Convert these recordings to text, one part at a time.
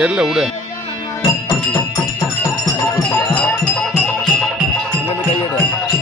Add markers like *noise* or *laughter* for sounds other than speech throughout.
தெரியல விடு. இங்கிருந்து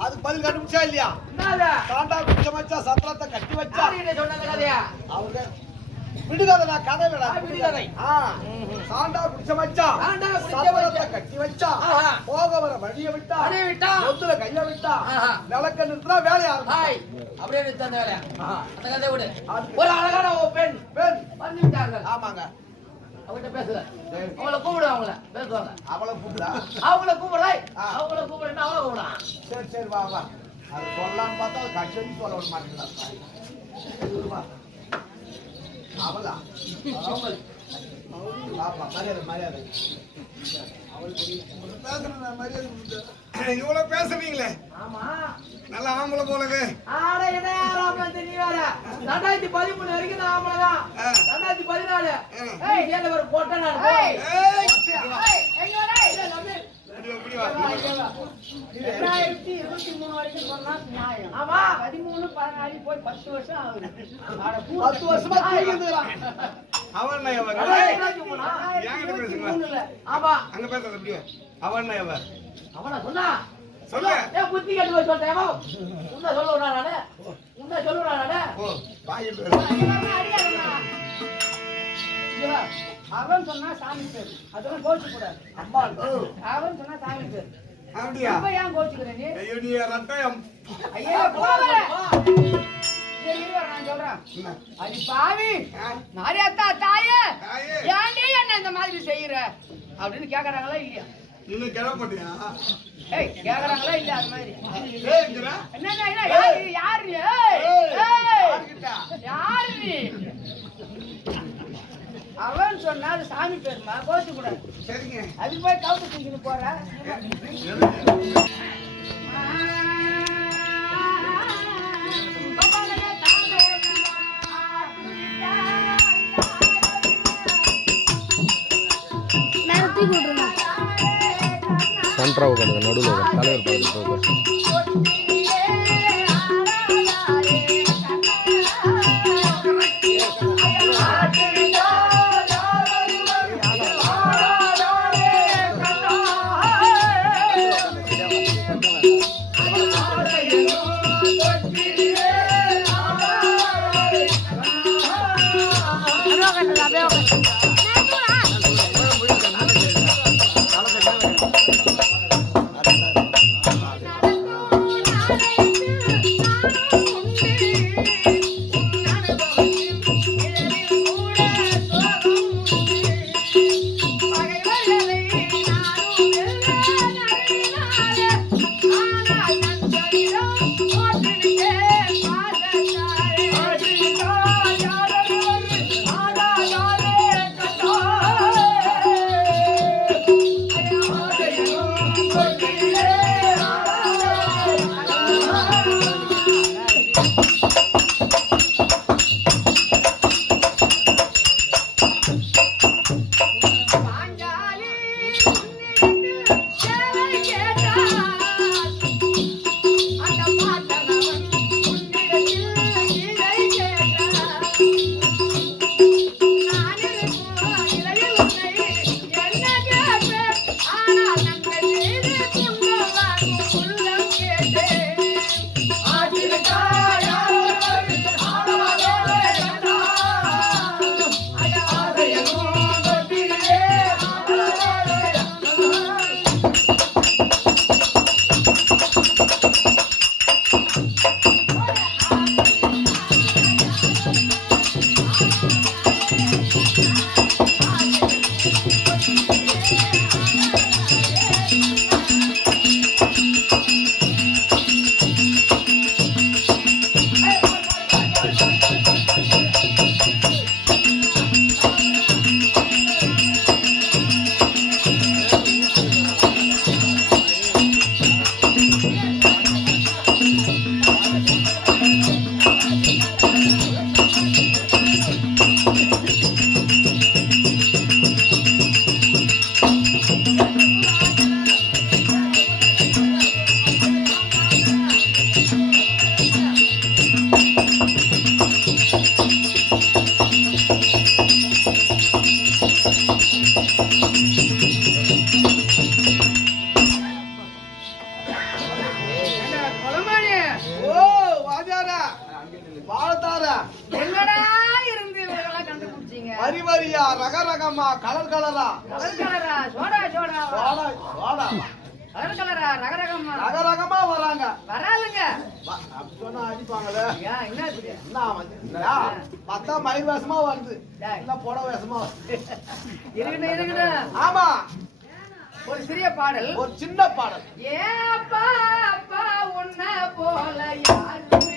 அதுக்கு பதில் கண்டுபிடிச்சா இல்லையா? தாண்டா குச்ச மச்சா சத்திரத்தை கட்டி வச்சா. அவங்க விடுதலை நான் கதை விட. விடுகதை. ஆ, சாண்டா குடிச்ச மச்சா. குடிச்ச சத்திரத்தை மச்சான். கட்டி வச்சா. போக வர வழிய விட்டா. வழிய விட்டா. ஒத்துல கைய விட்டா. விளக்க நிறுத்தினா வேலையா ஹாய். அப்படியே நிறுத்த அந்த வேலையா. அந்த கதை விடு. ஒரு அழகான பெண் பெண். வந்து விட்டார்கள் ஆமாங்க அவங்ககிட்ட பேசுற. அவங்கள கூப்பிடு அவங்கள. பேசுவாங்க. அவளை கூப்பிடா. அவங்கள கூப்பிடுறாய். அவங்கள கூப்பிடுனா அவங்கள கூப்பிடான் சரி சரி வா வா. அது சொல்லலாம்னு பார்த்தா கட்சி சொல்ல விட அவளா? அவங்க *laughs* இவ்வளவு பேசுறீங்களே ஆமா நல்ல ஆம்பளை போலவே. ரெண்டாயிரத்தி பதிமூணு வரைக்கும் ஆம்பளை தான். ரெண்டாயிரத்தி பதினாலு. ஒரு வா. ரெண்டாயிரத்தி இருபத்தி மூணு வரைக்கும் சொன்னா நியாயம் ஆமா. பதிமூணு பதினாலு போய் பத்து வருஷம் ஆகுது. பத்து வருஷமா இருபத்தி மூணா? என்கிட்ட? மூணுல. ஆமா. அங்க பேசுறது அப்படியே. எவன்? அவனா சொன்னா. சொல்லு. ஏன் புத்தி கட்டு போய் சொல்றேன். உன்ன சொல்ல விடா நானு. உன்ன சொல்ல விடா நானு. ஓ, வா. அவன் சொன்னா சாமி பேர். அதெல்லாம் கோச்சு கூடாது அம்மாள் அவன் சொன்னா சாமி பேர். அப்படியா? ஏன் கோச்சுக்கிற நீ? ஐயோ, நீ ரத்தம் ஐயா போவல அடி பாவி. ஆ? நாரியாத்தா தாயே. ஏன்டி என்ன இந்த மாதிரி செய்யற? அப்படின்னு கேக்குறாங்களா இல்லையா? இன்னும் ஏய் கேக்குறாங்களா இல்லையா அது மாதிரி? என்ன யாரு யாரு? யாரு நீ? அவன் சொன்னா அது சாமி பேருமா? கோச்சு கூடாது சரிங்க. அதுக்கு போய் கவுத்து தூக்கிட்டு போற. சென்டரா உட்காந்துங்க நடுவில் உட்காந்து தலைவர் பக்கத்தில் உட்காந்து இல்லையா? பார்த்தா மயில் வேஷமா வருது. இல்ல புடவை வேஷமா வருது? இருக்கட்டும் இருக்கட்டும். ஆமா. ஒரு சிறிய பாடல். ஒரு சின்ன பாடல். ஏன் அப்பா அப்பா உன்னை போல யாருமே